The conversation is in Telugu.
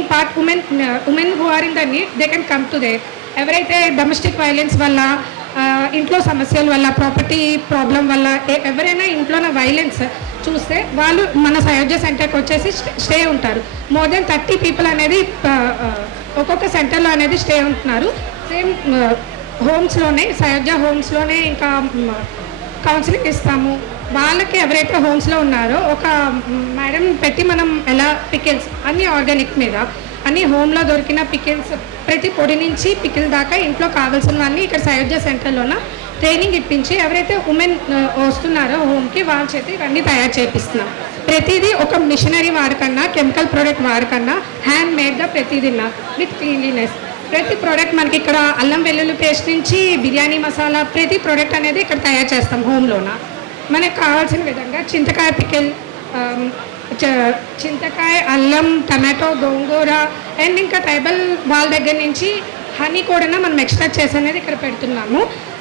Main part women women who are in the need they can come to they ఎవరైతే డొమెస్టిక్ వైలెన్స్ వల్ల ఇంట్లో సమస్యల వల్ల ప్రాపర్టీ ప్రాబ్లం వల్ల ఎవరైనా ఇంట్లోన వైలెన్స్ చూస్తే వాళ్ళు మన సయోధ్య సెంటర్కి వచ్చేసి స్టే- ఉంటారు. మోర్ దెన్ థర్టీ పీపుల్ అనేది ఒక్కొక్క సెంటర్లో అనేది స్టే ఉంటున్నారు. సేమ్ హోమ్స్లోనే సయోధ్య హోమ్స్లోనే ఇంకా కౌన్సిలింగ్ ఇస్తాము. వాళ్ళకి ఎవరైతే హోమ్స్లో ఉన్నారో ఒక మేడం పెట్టి మనం ఎలా పికిల్స్ అన్ని ఆర్గానిక్ మీద అన్ని హోమ్లో దొరికిన పికిల్స్ ప్రతి పొడి నుంచి పికిల్ దాకా ఇంట్లో కావాల్సిన వాళ్ళని ఇక్కడ సయోధ్య సెంటర్లోన ట్రైనింగ్ ఇప్పించి ఎవరైతే ఉమెన్ వస్తున్నారో హోమ్కి వాళ్ళ చేతి ఇవన్నీ తయారు చేపిస్తున్నాం. ప్రతిదీ ఒక మిషనరీ వాడకన్నా కెమికల్ ప్రోడక్ట్ వాడకన్నా హ్యాండ్ మేడ్గా ప్రతిదీ విత్ క్లీన్లీనెస్ ప్రతి ప్రోడక్ట్ మనకి ఇక్కడ అల్లం వెల్లుల్లి పేస్ట్ నుంచి బిర్యానీ మసాలా ప్రతి ప్రోడక్ట్ అనేది ఇక్కడ తయారు చేస్తాం హోమ్లోన మనకు కావాల్సిన విధంగా చింతకాయ పికిల్ చింతకాయ అల్లం టమాటో గోంగూర అండ్ ఇంకా ట్రైబల్ వాళ్ళ దగ్గర నుంచి హనీ కూడా మనం ఎక్స్ట్రా చేసి అనేది ఇక్కడ పెడుతున్నాము.